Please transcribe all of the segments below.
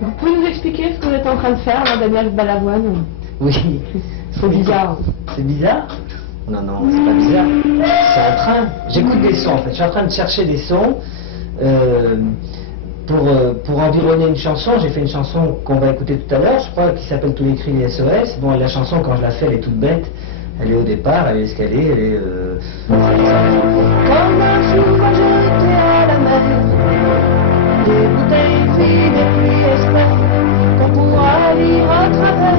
Vous pouvez nous expliquer ce que vous êtes en train de faire, là, Daniel Balavoine? Oui. C'est bizarre. C'est bizarre? Non, non, c'est pas bizarre. C'est un train. J'écoute des sons en fait. Je suis en train de chercher des sons pour environner une chanson. J'ai fait une chanson qu'on va écouter tout à l'heure, je crois, qui s'appelle Tous les cris des SOS. Bon, la chanson, quand je la fais, elle est toute bête. Elle est au départ, elle est ce qu'elle est, elle est... Comme un jour quand j'étais à la mer, des bouteilles vides et puis espère qu'on pourra lire à travers.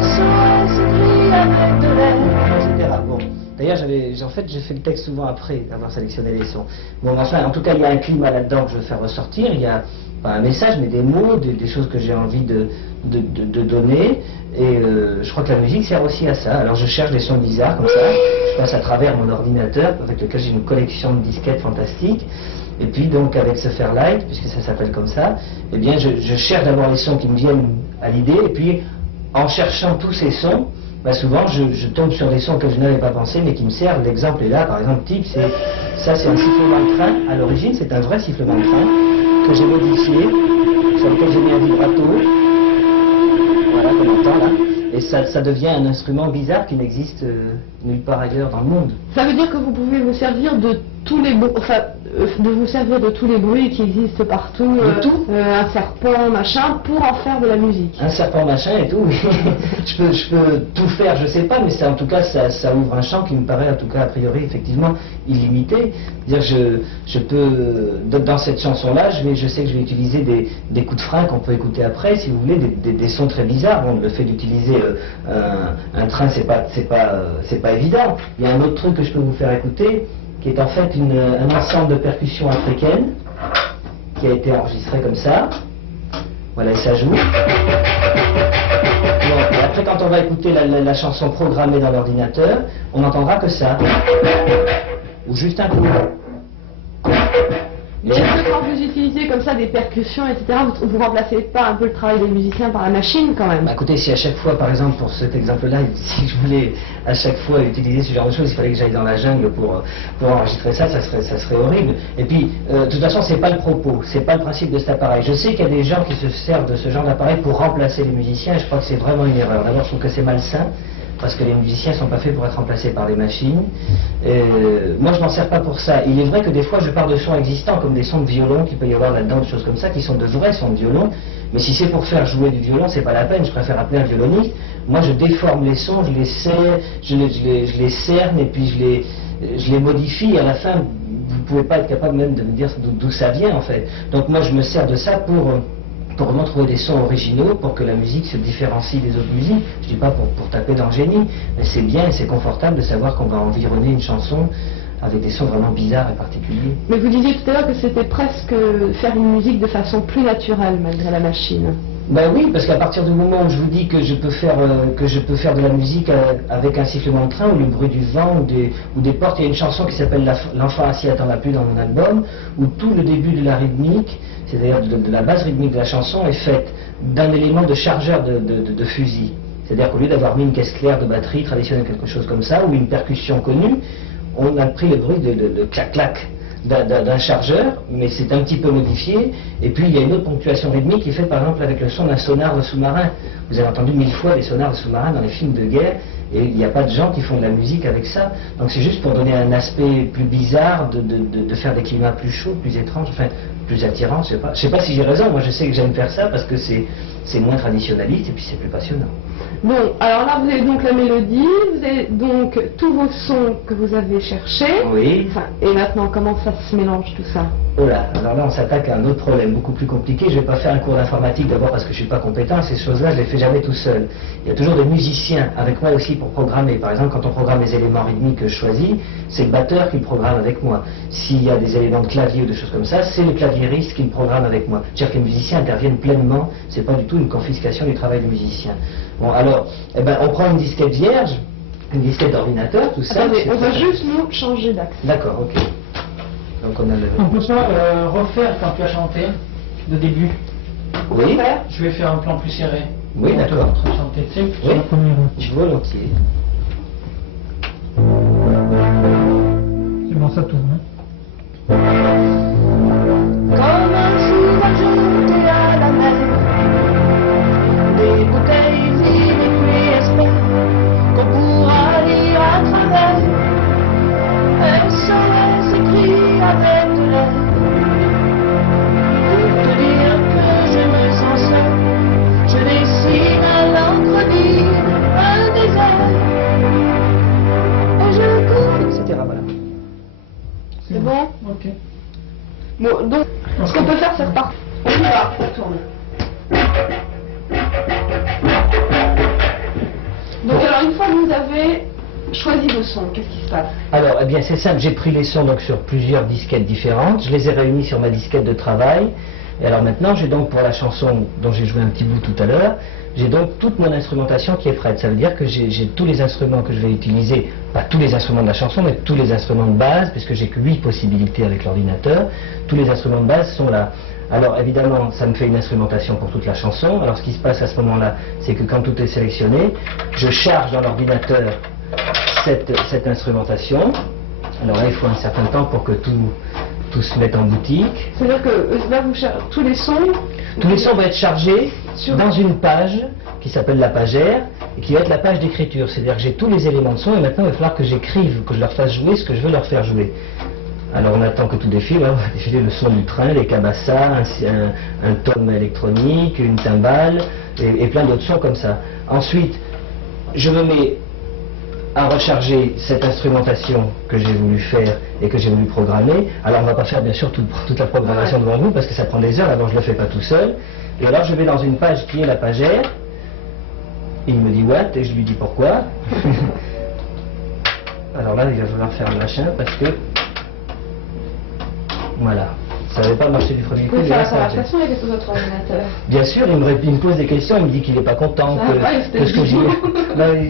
SOS écrit avec de l'air, etc. Bon, d'ailleurs, j'ai fait le texte souvent après avoir sélectionné les sons. Bon, enfin, en tout cas, il y a un climat là-dedans que je veux faire ressortir. Il y a pas un message, mais des mots, des choses que j'ai envie de donner. Et je crois que la musique sert aussi à ça. Alors, je cherche des sons bizarres comme ça. Je passe à travers mon ordinateur, avec lequel j'ai une collection de disquettes fantastiques. Et puis, donc, avec ce Fairlight, puisque ça s'appelle comme ça, eh bien, je cherche d'abord les sons qui me viennent à l'idée, et puis, en cherchant tous ces sons, bah souvent je tombe sur des sons que je n'avais pas pensé mais qui me servent. L'exemple est là, par exemple, type, ça c'est un sifflement de train. À l'origine, c'est un vrai sifflement de train que j'ai modifié, sur lequel j'ai mis un vibrato. Voilà, qu'on entend là. Et ça devient un instrument bizarre qui n'existe nulle part ailleurs dans le monde. Ça veut dire que vous pouvez vous servir de tous les bruits qui existent partout, un serpent, machin, pour en faire de la musique. Un serpent, machin et tout, oui. je peux tout faire, je sais pas, mais en tout cas, ça ouvre un champ qui me paraît, en tout cas, a priori, effectivement, illimité. C'est-à-dire, je peux, dans cette chanson-là, je sais que je vais utiliser des coups de frein qu'on peut écouter après, si vous voulez, des sons très bizarres. Bon, le fait d'utiliser un train, c'est pas évident. Il y a un autre truc que je peux vous faire écouter, qui est en fait un ensemble de percussions africaines, qui a été enregistré comme ça. Voilà, et ça joue. Bon, et après, quand on va écouter la chanson programmée dans l'ordinateur, on n'entendra que ça. Ou juste un coup. Mais est-ce que quand vous utilisez comme ça des percussions, etc., vous ne remplacez pas un peu le travail des musiciens par la machine quand même? Bah écoutez, si à chaque fois, par exemple, pour cet exemple-là, si je voulais à chaque fois utiliser ce genre de choses, il fallait que j'aille dans la jungle pour enregistrer ça serait horrible. Et puis, de toute façon, c'est pas le propos, c'est pas le principe de cet appareil. Je sais qu'il y a des gens qui se servent de ce genre d'appareil pour remplacer les musiciens, et je crois que c'est vraiment une erreur. D'abord, je trouve que c'est malsain, parce que les musiciens ne sont pas faits pour être remplacés par des machines. Moi, je m'en sers pas pour ça. Il est vrai que des fois, je pars de sons existants, comme des sons de violon qu'il peut y avoir là-dedans, des choses comme ça, qui sont de vrais sons de violon. Mais si c'est pour faire jouer du violon, c'est pas la peine. Je préfère appeler un violoniste. Moi, je déforme les sons, je les serre, je les cerne, et puis je les modifie. À la fin, vous pouvez pas être capable même de me dire d'où ça vient, en fait. Donc moi, je me sers de ça pour vraiment trouver des sons originaux, pour que la musique se différencie des autres musiques. Je dis pas pour taper dans le génie, mais c'est bien et c'est confortable de savoir qu'on va environner une chanson avec des sons vraiment bizarres et particuliers. Mais vous disiez tout à l'heure que c'était presque faire une musique de façon plus naturelle malgré la machine. Ben oui, parce qu'à partir du moment où je vous dis que je peux faire de la musique avec un sifflement de train ou le bruit du vent ou des portes, il y a une chanson qui s'appelle L'enfant assis attend la pluie dans mon album, où tout le début de la rythmique, c'est-à-dire de la base rythmique de la chanson, est faite d'un élément de chargeur de fusil. C'est-à-dire qu'au lieu d'avoir mis une caisse claire de batterie traditionnelle, quelque chose comme ça, ou une percussion connue, on a pris le bruit de clac-clac d'un chargeur, mais c'est un petit peu modifié. Et puis il y a une autre ponctuation rythmique qui est faite par exemple avec le son d'un sonar de sous-marin. Vous avez entendu 1000 fois les sonars de sous-marin dans les films de guerre, et il n'y a pas de gens qui font de la musique avec ça. Donc c'est juste pour donner un aspect plus bizarre, de faire des climats plus chauds, plus étranges, enfin plus attirants, je sais pas si j'ai raison. Moi je sais que j'aime faire ça parce que c'est moins traditionnaliste et puis c'est plus passionnant. Bon, alors là, vous avez donc la mélodie, vous avez donc tous vos sons que vous avez cherchés. Oui. Enfin, et maintenant, comment ça se mélange tout ça? Oh là, alors là on s'attaque à un autre problème beaucoup plus compliqué. Je ne vais pas faire un cours d'informatique d'abord parce que je ne suis pas compétent. Ces choses-là, je ne les fais jamais tout seul. Il y a toujours des musiciens avec moi aussi pour programmer. Par exemple, quand on programme les éléments rythmiques que je choisis, c'est le batteur qui le programme avec moi. S'il y a des éléments de clavier ou des choses comme ça, c'est le claviériste qui le programme avec moi. C'est-à-dire que les musiciens interviennent pleinement. C'est pas du tout une confiscation du travail du musicien. Bon, alors, on prend une disquette vierge, une disquette d'ordinateur, tout ça. Attendez, on va juste nous changer d'axe. D'accord, ok. Donc on a le... On peut pas refaire quand tu as chanté, le début. Oui. Je vais faire un plan plus serré. Oui, d'accord. Chanter, tu sais, Oui, volontiers. comment ça tourne. Comme un jour ajouté à la mer, des bouteilles inébouées espèrent qu'on pourra lire à travers. SOS écrit avec de l'air, pour te dire que je me sens seul, je dessine à l'encre vive un désert, et je cours, etc. Voilà. C'est bon? Ok. Bon, donc, ce qu'on peut faire, c'est repartir. On y va, on tourne. Donc, alors, une fois que vous avez choisi vos sons, qu'est-ce qui se passe? Alors, eh bien, c'est simple, j'ai pris les sons donc sur plusieurs disquettes différentes, je les ai réunis sur ma disquette de travail, et alors maintenant, j'ai donc pour la chanson dont j'ai joué un petit bout tout à l'heure, j'ai donc toute mon instrumentation qui est prête. Ça veut dire que j'ai tous les instruments que je vais utiliser, pas tous les instruments de la chanson, mais tous les instruments de base, puisque j'ai que 8 possibilités avec l'ordinateur, tous les instruments de base sont là. Alors évidemment, ça me fait une instrumentation pour toute la chanson. Alors ce qui se passe à ce moment-là, c'est que quand tout est sélectionné, je charge dans l'ordinateur cette instrumentation. Alors là, il faut un certain temps pour que tout se mette en boutique. C'est-à-dire que là, vous cherchez tous les sons. Tous les sons vont être chargés dans une page qui s'appelle la pagère et qui va être la page d'écriture. C'est-à-dire que j'ai tous les éléments de son et maintenant il va falloir que j'écrive, que je leur fasse jouer ce que je veux leur faire jouer. Alors on attend que tout défile, on va défiler le son du train, les cabassas, un tome électronique, une timbale et plein d'autres sons comme ça. Ensuite, je me mets à recharger cette instrumentation que j'ai voulu faire et que j'ai voulu programmer. Alors on va pas faire bien sûr toute la programmation devant vous parce que ça prend des heures, d'abord je le fais pas tout seul. Et alors je vais dans une page qui est la pagère, il me dit what et je lui dis pourquoi. Alors là il va falloir faire le machin parce que voilà. Ça n'avait pas marché du premier coup. Vous pouvez faire ça la marchait. conversation avec votre ordinateur. Bien sûr, il me pose des questions, il me dit qu'il n'est pas content que ce que j'ai.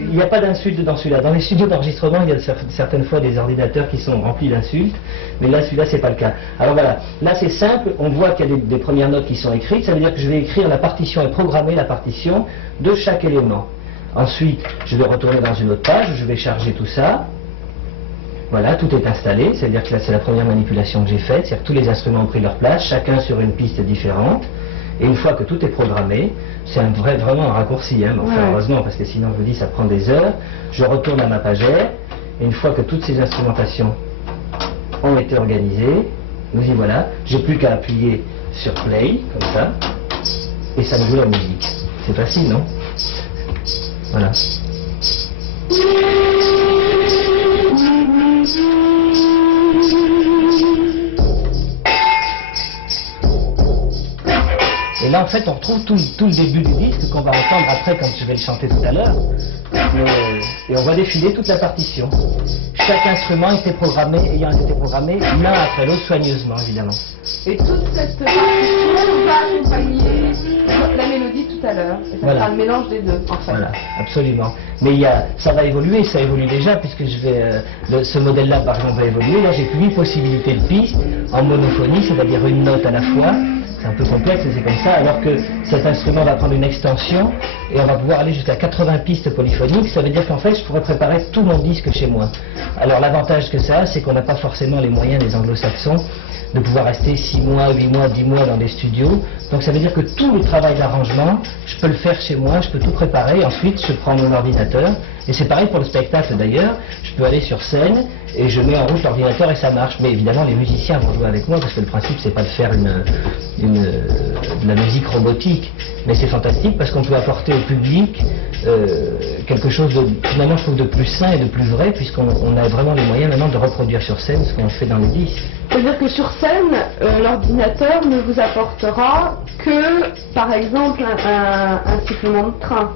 Il n'y a pas d'insultes dans celui-là. Dans les studios d'enregistrement, il y a certaines fois des ordinateurs qui sont remplis d'insultes, mais là, celui-là, c'est pas le cas. Alors voilà, là c'est simple, on voit qu'il y a des premières notes qui sont écrites, ça veut dire que je vais écrire la partition et programmer la partition de chaque élément. Ensuite, je vais retourner dans une autre page, je vais charger tout ça. Voilà, tout est installé, c'est-à-dire que là c'est la première manipulation que j'ai faite, c'est-à-dire que tous les instruments ont pris leur place, chacun sur une piste différente, et une fois que tout est programmé, c'est vraiment un raccourci, hein, enfin, heureusement, parce que sinon je vous dis ça prend des heures, je retourne à ma pagère, et une fois que toutes ces instrumentations ont été organisées, nous y voilà, j'ai plus qu'à appuyer sur play, comme ça, et ça me joue la musique. C'est facile, non? Voilà. Et là, en fait, on retrouve tout le début du disque qu'on va entendre après quand je vais le chanter tout à l'heure. Et on va défiler toute la partition. Chaque instrument ayant été programmé l'un après l'autre soigneusement, évidemment. Et toute cette partition va accompagner la mélodie tout à l'heure. Et ça Voilà. sera le mélange des deux, en fait. Voilà, absolument. Mais ça va évoluer, ça évolue déjà, puisque ce modèle-là, par exemple, va évoluer. Là, j'ai 8 possibilités de pistes en monophonie, c'est-à-dire une note à la fois. C'est un peu complexe, c'est comme ça, alors que cet instrument va prendre une extension et on va pouvoir aller jusqu'à 80 pistes polyphoniques. Ça veut dire qu'en fait, je pourrais préparer tout mon disque chez moi. Alors l'avantage que ça a, c'est qu'on n'a pas forcément les moyens des anglo-saxons de pouvoir rester 6 mois, 8 mois, 10 mois dans des studios. Donc ça veut dire que tout le travail d'arrangement, je peux le faire chez moi, je peux tout préparer, ensuite je prends mon ordinateur, et c'est pareil pour le spectacle d'ailleurs, je peux aller sur scène, et je mets en route l'ordinateur et ça marche. Mais évidemment les musiciens vont jouer avec moi, parce que le principe c'est pas de faire de la musique robotique, mais c'est fantastique parce qu'on peut apporter au public quelque chose de, finalement je trouve, de plus sain et de plus vrai, puisqu'on a vraiment les moyens maintenant de reproduire sur scène ce qu'on fait dans les disques. C'est-à-dire que sur scène, l'ordinateur ne vous apportera que, par exemple, un sifflement de train,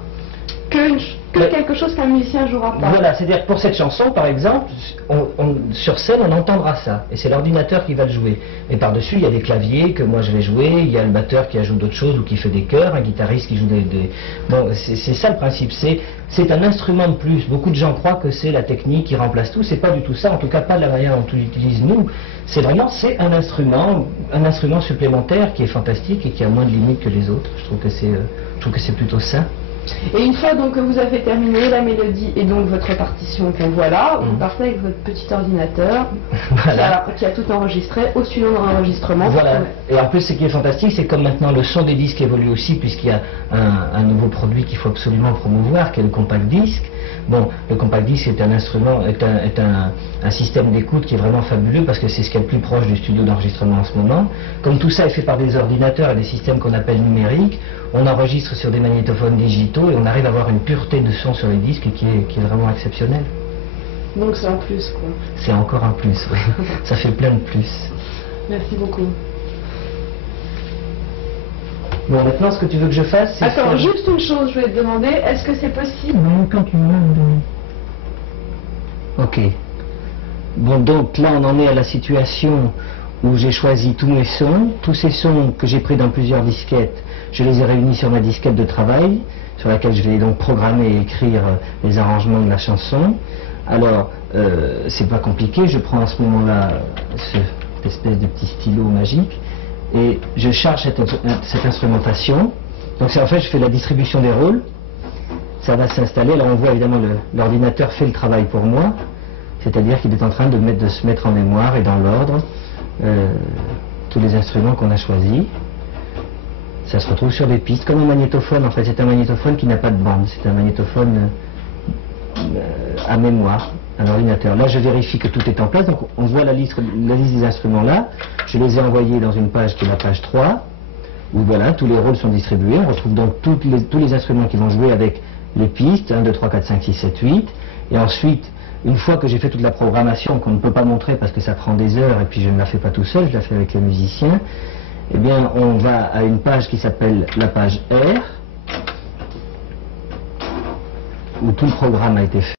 que quelque chose qu'un musicien jouera pas. Voilà, c'est-à-dire que pour cette chanson, par exemple, sur scène, on entendra ça, et c'est l'ordinateur qui va le jouer. Mais par-dessus, il y a des claviers que moi je vais jouer, il y a le batteur qui ajoute d'autres choses ou qui fait des chœurs, un guitariste qui joue des... Bon, c'est ça le principe, c'est un instrument de plus. Beaucoup de gens croient que c'est la technique qui remplace tout, c'est pas du tout ça, en tout cas pas de la manière dont on l'utilise nous. C'est un instrument supplémentaire qui est fantastique et qui a moins de limites que les autres. Je trouve que c'est plutôt ça. Et une fois donc que vous avez terminé la mélodie et donc votre partition qu'on voit là, vous partez avec votre petit ordinateur Voilà. qui a tout enregistré au studio d'enregistrement. Voilà. Et en plus, ce qui est fantastique, c'est comme maintenant le son des disques évolue aussi, puisqu'il y a un nouveau produit qu'il faut absolument promouvoir, qui est le compact disc. Bon, le compact disc est un instrument, est un système d'écoute qui est vraiment fabuleux parce que c'est ce qui est le plus proche du studio d'enregistrement en ce moment. Comme tout ça est fait par des ordinateurs et des systèmes qu'on appelle numériques, on enregistre sur des magnétophones digitaux et on arrive à avoir une pureté de son sur les disques qui est vraiment exceptionnelle. Donc c'est en plus quoi. C'est encore un plus, oui. Ça fait plein de plus. Merci beaucoup. Bon, maintenant, ce que tu veux que je fasse, c'est... Attends, faire- juste une chose, je vais te demander, est-ce que c'est possible? Non, quand tu veux. Ok. Bon, donc là, on en est à la situation où j'ai choisi tous mes sons. Tous ces sons que j'ai pris dans plusieurs disquettes, je les ai réunis sur ma disquette de travail, sur laquelle je vais donc programmer et écrire les arrangements de la chanson. Alors, c'est pas compliqué, je prends à ce moment-là cette espèce de petit stylo magique et je charge cette instrumentation. Donc c'est en fait, je fais la distribution des rôles. Ça va s'installer. Là, on voit évidemment l'ordinateur fait le travail pour moi. C'est-à-dire qu'il est en train de se mettre en mémoire et dans l'ordre tous les instruments qu'on a choisis. Ça se retrouve sur des pistes, comme un magnétophone. En fait, c'est un magnétophone qui n'a pas de bande. C'est un magnétophone à mémoire, un ordinateur. Là, je vérifie que tout est en place. Donc, on voit la liste des instruments là. Je les ai envoyés dans une page qui est la page 3, où voilà, tous les rôles sont distribués. On retrouve donc tous les instruments qui vont jouer avec les pistes, 1, 2, 3, 4, 5, 6, 7, 8. Et ensuite, une fois que j'ai fait toute la programmation, qu'on ne peut pas montrer parce que ça prend des heures, et puis je ne la fais pas tout seul, je la fais avec les musiciens, eh bien, on va à une page qui s'appelle la page R, où tout le programme a été fait.